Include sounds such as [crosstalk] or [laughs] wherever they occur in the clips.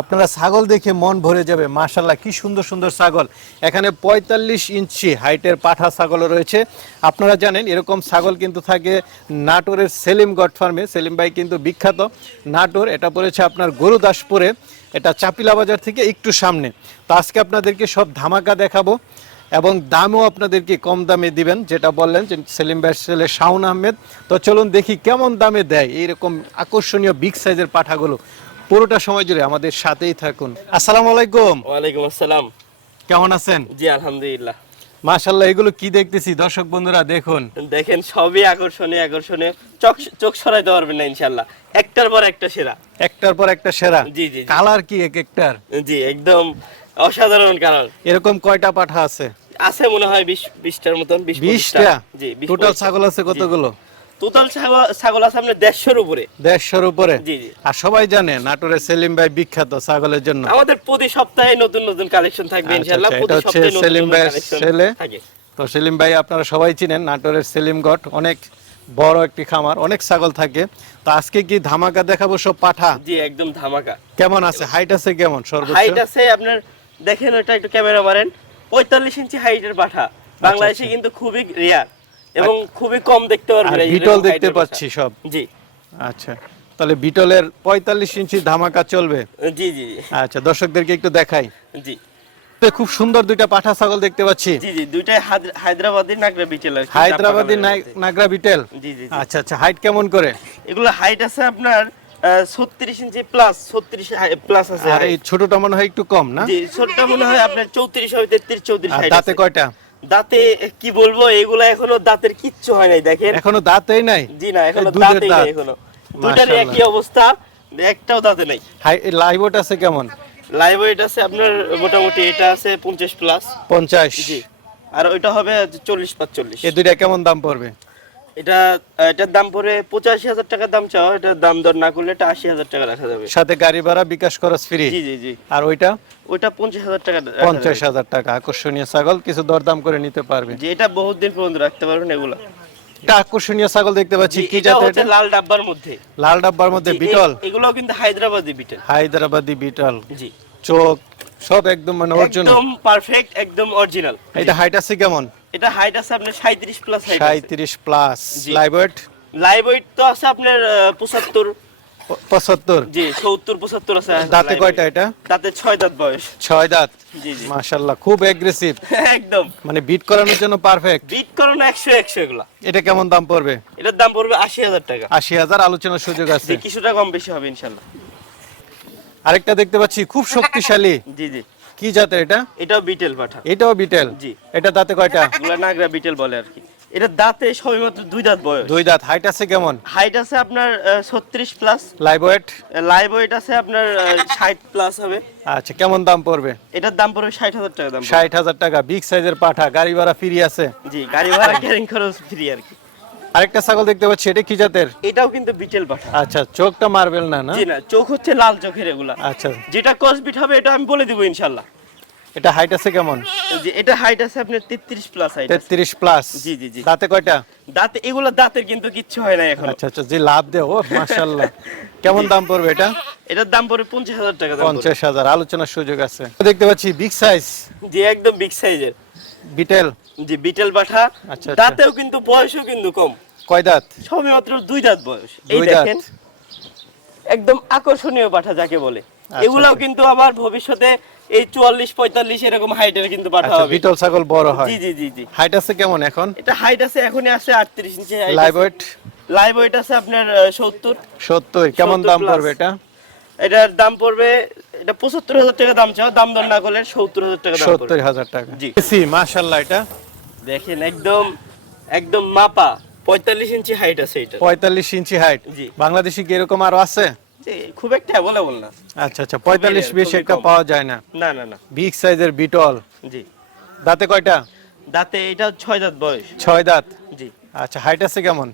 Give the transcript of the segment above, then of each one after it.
আপনারা ছাগল দেখে মন ভরে যাবে মাশাল্লাহ কি সুন্দর সুন্দর ছাগল। এখানে পঁয়তাল্লিশ ইঞ্চি হাইটের পাঠা ছাগলও রয়েছে। আপনারা জানেন, এরকম ছাগল কিন্তু থাকে নাটোরের সেলিম গড ফার্মে। সেলিম ভাই কিন্তু বিখ্যাত। নাটোর, এটা পড়েছে আপনার গরুদাসপুরে, এটা চাপিলা বাজার থেকে একটু সামনে। তো আজকে আপনাদেরকে সব ধামাকা দেখাবো এবং দামও আপনাদেরকে কম দামে দিবেন, যেটা বললেন যে সেলিম ভাইয়ের ছেলে শাওন আহমেদ। তো চলুন দেখি কেমন দামে দেয়, এইরকম আকর্ষণীয় বিগ সাইজের পাঠাগুলো। পুরোটা সময় জুড়ে আমাদের সাথেই থাকুন। আসসালামু আলাইকুম। ওয়ালাইকুম আসসালাম। কেমন আছেন? জি আলহামদুলিল্লাহ। মাশাল্লাহ এগুলো কি দেখতেছি? দর্শক বন্ধুরা দেখুন। দেখেন সবই আকর্ষণীয় আকর্ষণীয়। চোখ চোখ সরাইতে পারবেন না ইনশাল্লাহ একটার পর একটা সেরা। একটার পর একটা সেরা। জি, জি। কালার কি এক একটার? জি একদম অসাধারণ কারণ এরকম কয়টা পাঠা আছে? আছে মনে হয় বিশ বিশটার মতন বিশ বিশটা? জি বিশ টোটাল ছাগল আছে কতগুলো? টোটাল ছাগল আছে আপনার দেড়শোর উপরে। দেড়শোর উপরে? আর সবাই জানে নাটোরের সেলিম ভাই বিখ্যাত ছাগলের জন্য। আমাদের প্রতি সপ্তাহে নতুন নতুন কালেকশন থাকবে আচ্ছা, ইনশাল্লাহ আচ্ছা, এটা হচ্ছে সেলিম collection ছেলে। তো সেলিম ভাই আপনারা সবাই চিনেন নাটোরের অনেক বড় একটি খামার অনেক ছাগল থাকে। তো আজকে কি ধামাকা দেখাবো সব পাঠা? জি একদম ধামাকা। কেমন আছে? হাইট আছে কেমন? সর্বোচ্চ? হাইট আছে আপনার দেখেন ওটা একটু ক্যামেরা মারেন। পঁয়তাল্লিশ ইঞ্চি হাইটের পাঠা। বাংলাদেশে কিন্তু খুবই রেয়ার এবং খুবই কম দেখতে পারবেন বিটল দেখতে পাচ্ছি সব। জি। আচ্ছা তাহলে বিটলের পঁয়তাল্লিশ ইঞ্চি ধামাকা চলবে? জি জি আচ্ছা দর্শকদেরকে একটু দেখাই। জি। তো খুব সুন্দর দুইটা পাঠা ছাগল দেখতে পাচ্ছি। জি জি দুইটাই হায়দ্রা- হায়দ্রাবাদি নাগরা বিটেল হায়দ্রাবাদি নাগরা বিটেল? জি জি। আচ্ছা আচ্ছা হাইট কেমন করে? এগুলো হাইট আছে আপনার ছত্রিশ ইঞ্চি প্লাস ছত্রিশ প্লাস আছে আর এই ছোটটা মনে হয় একটু কম না? জি ছোটটা মনে হয় আপনার চৌত্রিশ হবে তেত্রিশ চৌত্রিশ আর height দাঁতে কয়টা? দাঁতে কি বলব এগুলো এখনও দাঁতের কিচ্ছু হয় নাই দেখেন। এখনও দাঁতেই নাই? জি না এখনও দাঁতেই নাই এখনও। দুটার। একই অবস্থা একটাও দাঁতে নাই। হাই লাইভট আছে কেমন? লাইভ ওয়েট আছে আপনার মোটামুটি এটা আছে পঞ্চাশ প্লাস পঞ্চাশ। জি। আর ওইটা হবে চল্লিশ পাঁচচল্লিশ। এই দুইটা কেমন দাম পড়বে? এটা এটার দাম পড়ে পঁচাশি হাজার টাকা দাম চাও এটার দাম দর না করলে এটা আশি হাজার টাকা রাখা যাবে। সাথে গাড়ি ভাড়া বিকাশ খরচ ফ্রি জি জি জি। আর ওইটা? ওইটা পঞ্চাশ হাজার টাকা পঞ্চাশ হাজার টাকা আকর্ষণীয় ছাগল কিছু দরদাম করে নিতে পারবে। জি এটা বহুত দিন পর্যন্ত রাখতে পারবেন এগুলো। এটা আকর্ষণীয় ছাগল দেখতে পাচ্ছি কি জাতের এটা? লাল ডাব্বার মধ্যে। লাল ডাব্বার মধ্যে বিটল? এ- এগুলোও কিন্তু হায়দ্রাবাদি বিটেল। হায়দ্রাবাদি বিটল। জি। চোখ সব একদম মানে অরিজিনাল একদম পারফেক্ট একদম অরিজিনাল এটা হাইট আছে কেমন? এটা হাইট আছে আপনার সাঁত্রিশ প্লাস হাইট সাঁত্রিশ প্লাস জি। লাইভ ওয়েট লাইভ ওয়েট তো আছে আপনার পঁচাত্তর। পঁচাত্তর? জি সত্তর পঁচাত্তর আছে দাঁতে কয়টা এটা? দাঁতে ছয় দাঁত বয়স। ছয় দাঁত? জি জি। মাশাল্লাহ খুব এগ্রেসিভ [laughs] একদম। মানে বিট করানোর জন্য পারফেক্ট বিট করো না একশো একশো এগুলা। এটা কেমন দাম পড়বে? এটার দাম পড়বে আশি হাজার টাকা। আশি হাজার আলোচনার সুযোগ আছে। কিছুটা কম বেশি হবে ইনশাল্লাহ আরেকটা দেখতে পাচ্ছি খুব শক্তিশালী। [laughs] জি জি। কি জাতের এটা? এটাও বিটেল পাঠা। এটাও বিটেল? জি। এটা দাঁতে কয়টা? নাগরা বিটেল বলে আর কি। এটা দাঁতে সবেমাত্র দুই দাঁত বয়স। দুই দাঁত। হাইট আছে কেমন? হাইট আছে আপনার ছত্রিশ plus live weight live weight আছে আপনার ষাট প্লাস হবে। আচ্ছা কেমন দাম পড়বে? এটার দাম পড়বে ষাট হাজার টাকা দাম পড়বে। ষাট হাজার টাকা। বিগ সাইজের পাঠা। গাড়ি ভাড়া ফ্রি আছে? জি গাড়ি ভাড়া [laughs] ক্যারিং খরচ ফ্রি আর কি। আরেকটা ছাগল দেখতে পাচ্ছি এটা কি জাতের? এটাও কিন্তু বিটেল পাঠা আচ্ছা চোখটা মার্বেল না না? জি না চোখ হচ্ছে লাল চোখের এগুলা। আচ্ছা। যেটা কসবিট হবে এটা আমি বলে দিব ইনশাল্লাহ। এটা হাইট আছে কেমন? এটা হাইট আছে আপনার তেত্রিশ প্লাস হাইট তেত্রিশ প্লাস জি, জি, জি। দাঁতে কয়টা? দাঁতে এগুলো দাঁতের কিন্তু কিচ্ছু হয় না এখন। আচ্ছা আচ্ছা যে লাভ দে ও মাশাল্লাহ কেমন দাম পড়বে এটা? এটার দাম পড়বে পঞ্চাশ হাজার টাকা দাম পড়বে। পঞ্চাশ হাজার আলোচনার সুযোগ আছে। দেখতে পাচ্ছি বিগ সাইজ জি একদম বিগ সাইজের বিটেল? জি বিটেল পাঠা আচ্ছা, আচ্ছা। দাঁতেও কিন্তু বয়সও কিন্তু কম। কয় দাঁত? সবে মাত্র দুই দাঁত বয়স। এই দেখেন একদম আকর্ষণীয় পাঠা যাকে বলে। এগুলাও আচ্ছা। কিন্তু আবার ভবিষ্যতে এই চুয়াল্লিশ পঁয়তাল্লিশ এরকম হাইটের কিন্তু পাঠা আচ্ছা হবে। বিটল ছাগল বড় হয়। জি জি জি জি। হাইট আছে কেমন এখন? এটা হাইট আছে এখনই আছে আটত্রিশ ইঞ্চি লাইভ ওয়েট লাইভ ওয়েট আছে আপনার সত্তর। সত্তর কেমন দাম পড়বে এটা? এটার দাম পড়বে এটা পঁচাত্তর হাজার টাকা দাম চাও দাম দর না করলে সত্তর হাজার টাকা সত্তর হাজার টাকা। জি। মাশাল্লাহ এটা। দেখেন একদম একদম মাপা। পঁয়তাল্লিশ ইঞ্চি হাইট আছে এটা পঁয়তাল্লিশ ইঞ্চি হাইট জি। বাংলাদেশি কি এরকম আরও আছে? খুব একটা অ্যাভেলেবল না। আচ্ছা আচ্ছা পঁয়তাল্লিশ rare, বেশি একটা পাওয়া যায় না। না না না। বিগ সাইজের বিটল জি। দাঁতে কয়টা? দাঁতে এটা ছয় দাঁত বয়স। ছয় দাঁত? জি। আচ্ছা হাইট আছে কেমন?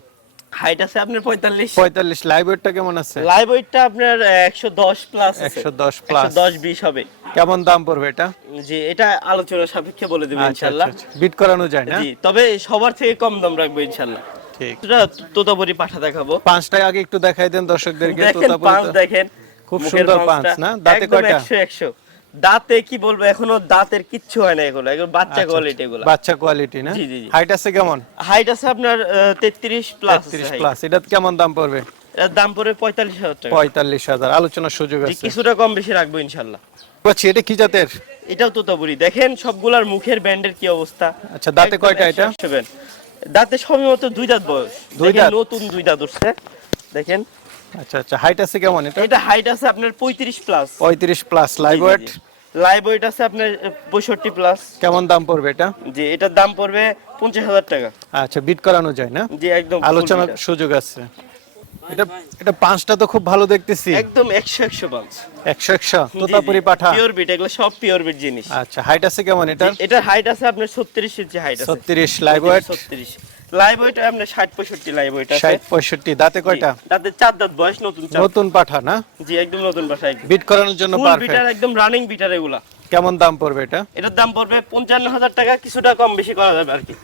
হাইট আছে আপনার পঁয়তাল্লিশ। পঁয়তাল্লিশ। লাইভ ওয়েটটা কেমন আছে? লাইভ ওয়েটটা আপনার একশো দশ প্লাস একশো দশ প্লাস দশ বিশ হবে। কেমন দাম পড়বে এটা? জি এটা আলোচনা সাপেক্ষে বলে দেবো আচ্ছা ইনশাল্লাহ বিট করানো যায় না? জি তবে সবার থেকে কম দাম রাখব ইনশাল্লাহ ঠিক। তোতাপুরি পাঠা দেখাবো। পাঁচটা আগে একটু দেখাই দেন দর্শকদেরকে দেখেন পাঁচ দেখেন খুব সুন্দর পাঁচ না? দাঁতে কয়টা? দাঁতে কি বলব এখনও দাঁতের কিচ্ছু হয় না এগুলো। এগুলো বাচ্চা আচ্ছা, কোয়ালিটি এগুলো। বাচ্চা কোয়ালিটি না? জি, জি। হাইট আছে কেমন? হাইট আছে আপনার তেত্রিশ প্লাস তিরিশ প্লাস এটা কেমন দাম পড়বে? এর দাম পড়বে পঁয়তাল্লিশ হাজার টাকা। পঁয়তাল্লিশ হাজার। আলোচনার সুযোগ আছে। কিছুটা কম বেশি রাখব ইনশাল্লাহ। পাচ্ছি এটা কি জাতের? এটাও তোতাপুরি। দেখেন সবগুলার মুখের ব্যান্ডের কি অবস্থা। আচ্ছা, দাঁতে কয়টা এটা? 100 band। দাঁতে দুই দাঁত বয়স। দুই দাঁত? নতুন দুই দাঁত উঠছে। দেখেন। আচ্ছা আচ্ছা হাইট আছে কেমন এটা? এটা হাইট আছে আপনার পঁয়ত্রিশ প্লাস পঁয়ত্রিশ plus live weight live weight আছে আপনার পঁয়ষট্টি প্লাস কেমন দাম পড়বে এটা? জি এটার দাম পড়বে পঞ্চাশ হাজার টাকা। আচ্ছা বিট করানো যায় না? জি একদম আলোচনার সুযোগ আছে। এটা এটা পাঁচটা তো খুব ভালো দেখতেছি। একদম পাঁচ তোতাপুরি পাঠা। [laughs] পিওর বিট এগুলো সব পিওর বিট জিনিস। আচ্ছা হাইট আছে কেমন এটা এটার হাইট আছে আপনার ছত্রিশ ইঞ্চি হাইট আছে। ছত্রিশ লাইভ ওয়েট ছত্রিশ। লাইভ ওয়েট আপনার ষাট পঁয়ষট্টি লাইভ ওয়েট আছে। ষাট পঁয়ষট্টি দাঁতে কয়টা? তাদের চার দাঁত বয়স নতুন চার। নতুন পাঠা না? জি একদম নতুন একদম। বিট করানোর জন্য পারফেক্ট বিটার একদম রানিং বিটার এগুলা। কেমন দাম পড়বে এটা? এটার দাম পড়বে পঞ্চান্ন হাজার টাকা কিছুটা কম বেশি করা যাবে আর কি।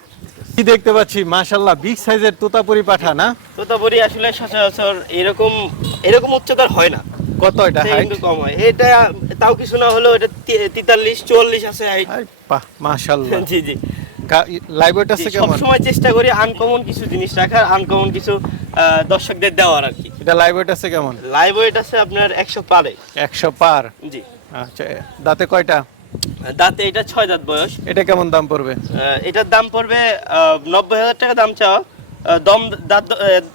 কি দেখতে পাচ্ছি? মাশাল্লাহ বিগ সাইজের তোতাপুরি পাঠা না? তোতাপুরি আসলে সচরাচর এরকম এরকম উচ্চতার হয় না। কত এটা হাইট কম হয়। এটা তাও কিছু না হলেও এটা তেতাল্লিশ চুয়াল্লিশ আছে height। মাশাল্লাহ জি জি। লাইভ ওয়েট আছে কেমন? সবসময় চেষ্টা করি আনকমন কিছু জিনিস রাখার আনকমন কিছু দর্শকদের দেওয়ার আর কি। এটা লাইভ ওয়েট আছে কেমন? লাইভ ওয়েট আছে আপনার একশো পারে। একশো পার? জি। আচ্ছা দাঁতে কয়টা? দাঁতে এটা ছয় দাঁত বয়স। এটা কেমন দাম পড়বে? এটার দাম পড়বে আহ, নব্বই হাজার টাকা দাম চাওয়া। দম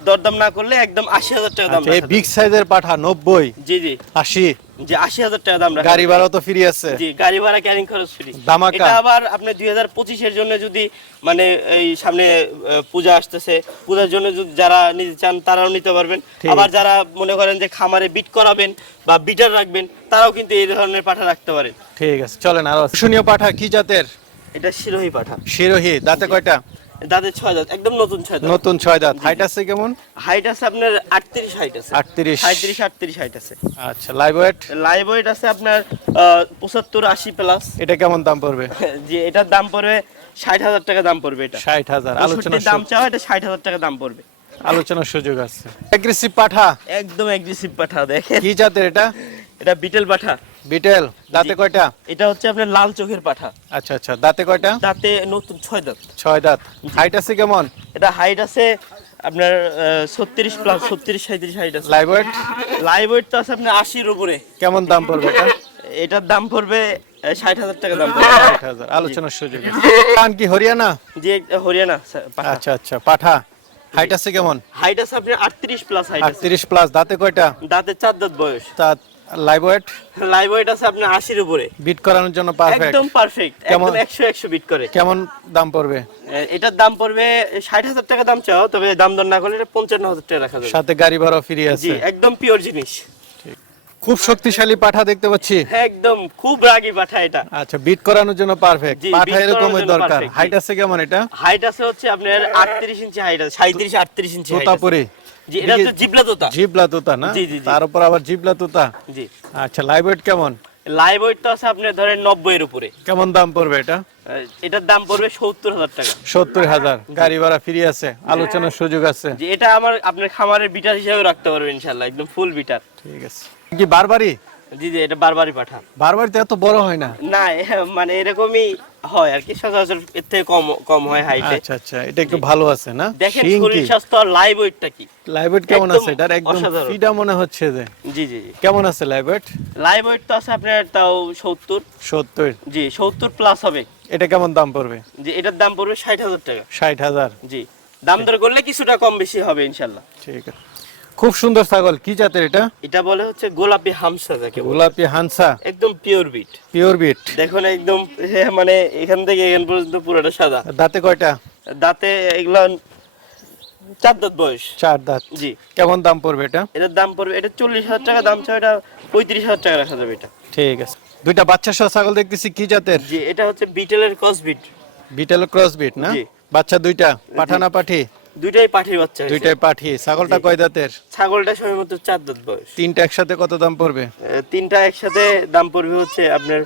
দরদাম না করলে একদম আশি হাজার টাকা দাম আচ্ছা, এই বিগ সাইজের পাঠা নব্বই জি জি। আশি। জি আশি হাজার টাকা দাম গাড়ি ভাড়া তো ফ্রি আছে। জি গাড়ি ভাড়া ক্যারিং খরচ ফ্রি। এটা আবার আপনি দুই হাজার পঁচিশের জন্য যদি মানে এই সামনে পূজা আসতেছে পূজার জন্য যদি যারা নিতে চান তারাও নিতে পারবেন। আবার যারা মনে করেন যে খামারে বিট করাবেন বা বিটার রাখবেন তারাও কিন্তু এই ধরনের পাঠা রাখতে পারেন। ঠিক আছে চলেন আরও। শুনিও পাঠা কি জাতের? এটা শিরোহী পাঠা। শিরোহি দাঁতে কয়টা? দাঁতের ছয় দাঁত একদম নতুন ছয় দাঁত। নতুন ছয় দাঁত। হাইট আছে কেমন? হাইট আছে আপনার আটত্রিশ হাইট আছে। আটত্রিশ। সাঁত্রিশ আটত্রিশ হাইট আছে। আচ্ছা লাইভ ওয়েট লাইভ ওয়েট আছে আপনার পঁচাত্তর আশি প্লাস এটা কেমন দাম পড়বে? [laughs] যে এটার দাম পড়বে ষাট হাজার টাকা দাম পড়বে এটা। ষাট হাজার আলোচনা দাম চাও এটা ষাট হাজার টাকা দাম পড়বে। আলোচনার সুযোগ আছে। এগ্রেসিভ পাঠা। একদম এগ্রেসিভ পাঠা দেখেন। কি জাতের এটা? এটা বিটেল পাঠা। বিটেল দাঁতে কয়টা? এটা হচ্ছে আপনার লাল চোখের পাঠা। আচ্ছা আচ্ছা দাঁতে কয়টা? তাতে নতুন ছয় দাঁত। ছয় দাঁত। হাইট আছে কেমন? এটা হাইট আছে আপনার ছত্রিশ প্লাস ছত্রিশ সাঁত্রিশ হাইট আছে। লাইভ ওয়েট লাইভ ওয়েট তো আছে আপনার আশির উপরে। কেমন দাম পড়বে এটা? এটার দাম পড়বে ষাট হাজার টাকা দাম পড়বে। ষাট হাজার আলোচনার সুযোগ কান কি হরিয়ানা? যে হরিয়ানা আচ্ছা আচ্ছা পাঠা। হাইট আছে কেমন? হাইট আছে আপনার আটত্রিশ প্লাস হাইট আছে। আটত্রিশ প্লাস দাঁতে কয়টা? দাঁতে চার দাঁত বয়স। লাইভ ওয়েট লাইভ ওয়েট আছে আপনার আশির উপরে। বিট করানোর জন্য পারফেক্ট একদম পারফেক্ট একদম একশো একশো বিট করে। কেমন দাম পড়বে? এটার দাম পড়বে ষাট হাজার টাকা দাম চাও তবে দাম দর না করলে এটা পঞ্চান্ন হাজার টাকা রাখা যাবে। সাথে গাড়ি ভাড়া ফ্রি জি একদম পিওর জিনিস। খুব শক্তিশালী পাঠা দেখতে পাচ্ছি। একদম খুব রাগি পাঠা এটা। আচ্ছা বিট করানোর জন্য পারফেক্ট পাঠা এরকমের দরকার। হাইট আছে কেমন এটা? হাইট আছে হচ্ছে আপনার আটত্রিশ ইঞ্চি হাইট আছে সাঁত্রিশ আটত্রিশ ইঞ্চি height আছে। তোতাপুরি জি এটা হচ্ছে জিবলা তোতা জিবলা তোতা না? জি, জি, জি। তার উপর আবার জিবলা তোতা জি। আচ্ছা লাইভ ওয়েট কেমন? লাইভ ওয়েট আছে আপনি ধরেন নব্বই এর উপরে। কেমন দাম পড়বে এটা? এটার দাম পড়বে সত্তর হাজার টাকা। সত্তর হাজার। গাড়ি ভাড়া ফ্রি আছে আলোচনার সুযোগ আছে। এটা আমার আপনার খামারের বিটার হিসেবে রাখতে পারবেন ইনশাল্লাহ একদম ফুল বিটার। ঠিক আছে। কি বারবারই? জি জি এটা বারবারই পাঠা বারবারিতে এত বড় হয় না? না মানে এরকমই হয় আর কি সচরাচর এর থেকে কম কম হয় হাইটে আচ্ছা আচ্ছা এটা একটু ভালো আছে না? দেখেন শরীর স্বাস্থ্য লাইভ ওয়েটটা কি? লাইভ ওয়েট কেমন আছে? এটার একদম। ফিডা মনে হচ্ছে যে। জি জি কেমন আছে লাইভ ওয়েট লাইভ ওয়েট তো আছে আপনার তাও সত্তর। সত্তর। জি সত্তর প্লাস হবে। এটা কেমন দাম পড়বে? জি এটার দাম পড়বে ষাট হাজার টাকা। ষাট হাজার। জি দাম দর করলে কিছুটা কম বেশি হবে ইনশাল্লাহ। ঠিক আছে। খুব সুন্দর ছাগল কি জাতের এটা? এটা বলে হচ্ছে গোলাপি হামসা যাকে গোলাপি হানসা একদম পিওর বিট পিওর বিট দেখুন একদম মানে এখান থেকে এখান পর্যন্ত পুরোটা সাদা। দাঁতে কয়টা? দাঁতে এগুলা চার দাঁত বয়স। চার দাঁত। জি। কেমন দাম পড়বে এটা? এটার দাম পড়বে এটা চল্লিশ হাজার টাকা দাম চাও এটা পঁয়ত্রিশ হাজার টাকা রাখা যাবে এটা। ঠিক আছে। দুইটা বাচ্চা সহ ছাগল দেখতেছি কি জাতের? জি এটা হচ্ছে বিটেলের cross beat Beetal cross beat না বাচ্চা দুইটা পাঠানা পাঠি? দুইটাই বাচ্চা দুইটাই পাঠি। ছাগলটা কয় দাঁতের? ছাগলটা সবেমাত্র চার দাঁত বয়স। তিনটা একসাথে কত দাম পড়বে? তিনটা একসাথে দাম পড়বে হচ্ছে আপনার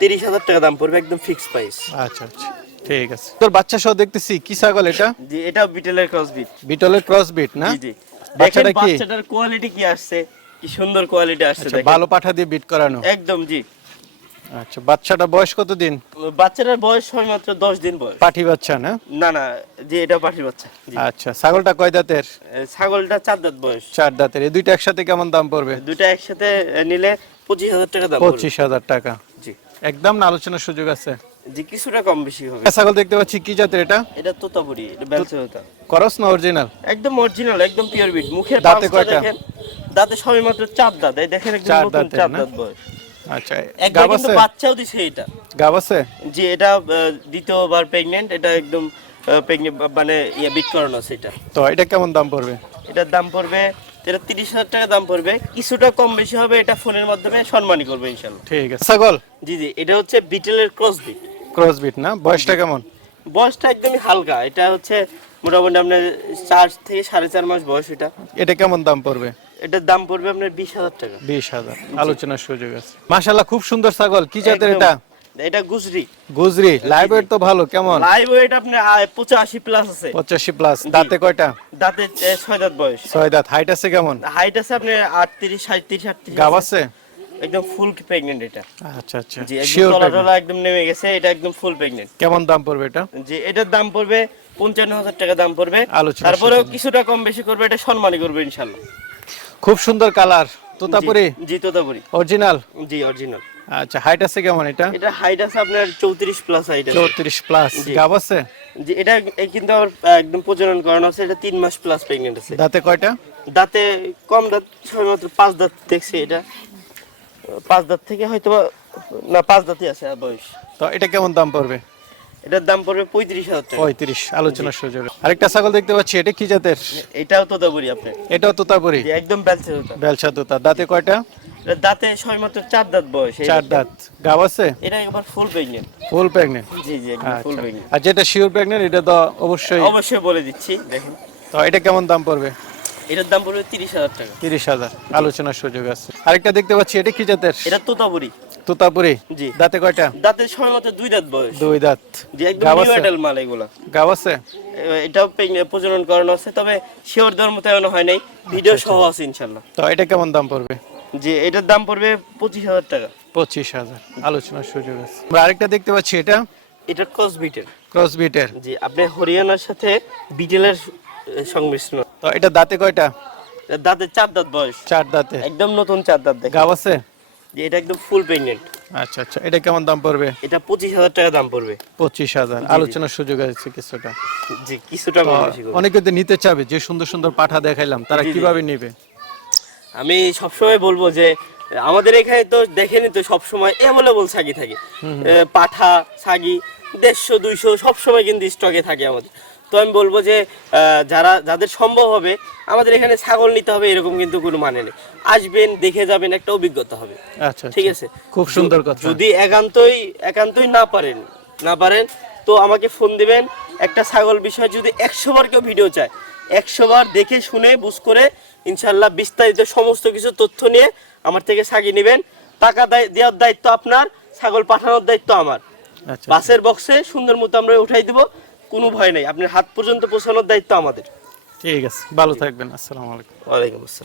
তিরিশ হাজার টাকা দাম পড়বে একদম ফিক্স প্রাইস আচ্ছা আচ্ছা। ঠিক আছে। তোর বাচ্চা সহ দেখতেছি কি ছাগল এটা? জি এটা বিটেলের ক্রস বিট বিটলের ক্রস বিট না? জি দেখেন বাচ্চাটার কোয়ালিটি কি আসছে কি সুন্দর কোয়ালিটি আসছে আচ্ছা ভালো পাঠা দিয়ে বিট করানো। একদম জি। আচ্ছা বাচ্চাটা বয়স কত দিন বাচ্চাটার বয়স হয় মাত্র দশ দিন বয়স। পাঠি বাচ্চা না? না না জি এটা পাঠির বাচ্চা আচ্ছা ছাগলটা কয় দাঁতের? ছাগলটা চার দাঁত বয়স। চার দাঁতের। এই দুইটা একসাথে কেমন দাম পড়বে? দুইটা একসাথে নিলে পঁচিশ হাজার টাকা দাম। পঁচিশ হাজার টাকা। জি। একদম না আলোচনার সুযোগ আছে? জি কিছুটা কম বেশি হবে। ছাগল দেখতে পাচ্ছি কি জাতের এটা? এটা তোতাপুরি এটা বেলচে করস না অরিজিনাল? একদম অরিজিনাল একদম পিওর বিট মুখের দাঁতে কয়টা? দাঁতে সবে মাত্র চার দাঁত। এই দেখেন একদম চার? দাঁত বয়স। আচ্ছা একবার কিন্তু বাচ্চাও দিছে এটা। গাব আছে? যে এটা দ্বিতীয়বার প্রেগনেন্ট এটা একদম মানে ইয়ে বিট করানো আছে এটা। তো এটা কেমন দাম পড়বে? এটার দাম পড়বে এটা তিরিশ হাজার টাকা দাম পড়বে। কিছুটা কম বেশি হবে এটা ফোনের মাধ্যমে সম্মানী করবে ইনশাল্লাহ ঠিক আছে। ছাগল? জি জি এটা হচ্ছে বিটেলের ক্রস বিট ক্রস বিট না? বয়সটা কেমন? বয়সটা একদমই হালকা এটা হচ্ছে মোটামুটি আপনার চার থেকে সাড়ে চার মাস বয়স এটা। এটা কেমন দাম পড়বে? এটার দাম পড়বে আপনার বিশ হাজার টাকা। বিশ হাজার আলোচনার সুযোগ আছে। মাশাল্লাহ খুব সুন্দর ছাগল। কি জাতের এটা? এটা গুজরি। গুজরি। লাইভ ওয়েট তো ভালো কেমন? লাইভ ওয়েট আপনার আহ, পঁচাশি প্লাস আছে। পঁচাশি প্লাস দাঁতে কয়টা? দাঁতে দাঁত বয়স। ছয় দাঁত। হাইট আছে কেমন? হাইট আছে আপনার আটত্রিশ সাঁত্রিশ আটত্রিশ গাব আছে। একদম ফুল প্রেগনেন্ট এটা। আচ্ছা আচ্ছা। জি একদম একদম নেমে গেছে এটা একদম ফুল প্রেগনেন্ট কেমন দাম পড়বে এটা? যে এটার দাম পড়বে পঞ্চান্ন হাজার টাকা দাম পড়বে। আলোচনা তারপরেও কিছুটা কম বেশি করবে এটা সম্মানই করবে ইনশাল্লাহ খুব সুন্দর কালার তোতাপুরি? জি- জি তোতাপুরি। অরিজিনাল জি অরিজিনাল আচ্ছা হাইট আছে কেমন এটা? এটা হাইট আছে আপনার চৌত্রিশ প্লাস হাইট আছে। চৌত্রিশ প্লাস গাব আছে? যে এটা কিন্তু আহ, একদম প্রজনন করানো আছে এটা তিন মাস প্লাস প্রেগনেন্ট আছে। দাঁতে কয়টা? দাঁতে কম দাঁত ছয় মাত্র পাঁচ দাঁত দেখছি এটা। পাঁচ দাঁত থেকে হয়তো না পাঁচ দাঁতই আছে বয়স। তো এটা কেমন দাম পড়বে? এটার দাম পড়বে পঁয়ত্রিশ হাজার টাকা। পঁয়ত্রিশ আলোচনার সুযোগ আরেকটা ছাগল দেখতে পাচ্ছি এটা কি জাতের? এটাও তো দাবরি আপনি এটাও তোতাপুরি? একদম ব্যালসে হতো বেলসা তোতা। দাঁতে কয়টা? দাঁতে সবেমাত্র চার দাঁত বয়স। চার দাঁত। গাব আছে? এটা একবার ফুল প্রেগনেন্ট। ফুল প্রেগনেন্ট? জি জি একদম ফুল আচ্ছা প্রেগনেন্ট। আর যেটা শিওর প্রেগনেন্ট এটা তো অবশ্যই অবশ্যই বলে দিচ্ছি দেখেন। তো এটা কেমন দাম পড়বে? এটার দাম পড়বে তিরিশ হাজার টাকা। তিরিশ হাজার। আলোচনার সুযোগ আছে। আরেকটা দেখতে পাচ্ছি এটা কি জাতের? এটা তোতাপুরি। তোতাপুরি জি। দাঁতে কয়টা? সবেমাত্র দুই দাঁত বয়স। দুই দাঁত। যে একদম নিউ মাল এগুলো। গাব আছে? এটাও প্রজনন করানো আছে তবে শিওর ধর্ম তেমন হয় নাই। ভিডিও আচ্ছা, সহ আছে তো এটা কেমন দাম পড়বে? যে এটার দাম পড়বে পঁচিশ হাজার টাকা। পঁচিশ হাজার। আলোচনার সুযোগ আছে। আমরা আরেকটা দেখতে পাচ্ছি এটা? এটা ক্রস বিটের ক্রস বিটের জি আপনি হরিয়ানার সাথে বিটেলের সংমিশ্রণ। তো এটা দাঁতে কয়টা? দাঁতের চার দাঁত বয়স। চার দাঁতে। একদম নতুন চার দাঁত গাব আছে? যে এটা একদম ফুল প্রেগনেন্ট আচ্ছা আচ্ছা এটা কেমন দাম পড়বে? এটা পঁচিশ হাজার টাকা দাম পড়বে। পঁচিশ হাজার আলোচনার সুযোগ আছে কিছুটা। জি কিছুটা। অনেকে তো নিতে চাবে যে সুন্দর সুন্দর পাঠা দেখাইলাম তারা। কীভাবে নিবে? আমি সবসময় বলব যে আমাদের এখানে তো দেখেনি তো সবসময় অ্যাভেলেবল ছাগি থাকে। পাঠা ছাগি দেড়শো দুইশো সবসময় কিন্তু স্টকে থাকে আমাদের। তো আমি বলব যে যারা যাদের সম্ভব হবে আমাদের এখানে ছাগল নিতে হবে এরকম কিন্তু কোনো মানে নেই। আসবেন দেখে যাবেন একটা অভিজ্ঞতা হবে। আচ্ছা ঠিক আচ্ছা। আছে? খুব সুন্দর কথা। যদি একান্তই একান্তই না পারেন না পারেন তো আমাকে ফোন দিবেন। একটা ছাগল বিষয় যদি একশো বার কেউ ভিডিও চায় একশো বার দেখে শুনে বুঝ করে ইনশাল্লাহ বিস্তারিত সমস্ত কিছু তথ্য নিয়ে আমার থেকে ছাগি নেবেন। টাকা দেওয়ার দায়িত্ব আপনার ছাগল পাঠানোর দায়িত্ব আমার। আচ্ছা বাসের বক্সে সুন্দর মতো আমরা উঠাই দিব। কোনো ভয় নেই। আপনার হাত পর্যন্ত পৌঁছানোর দায়িত্ব আমাদের। ঠিক আছে ভালো থাকবেন আসসালামু আলাইকুম। ওয়ালাইকুম আসসালাম।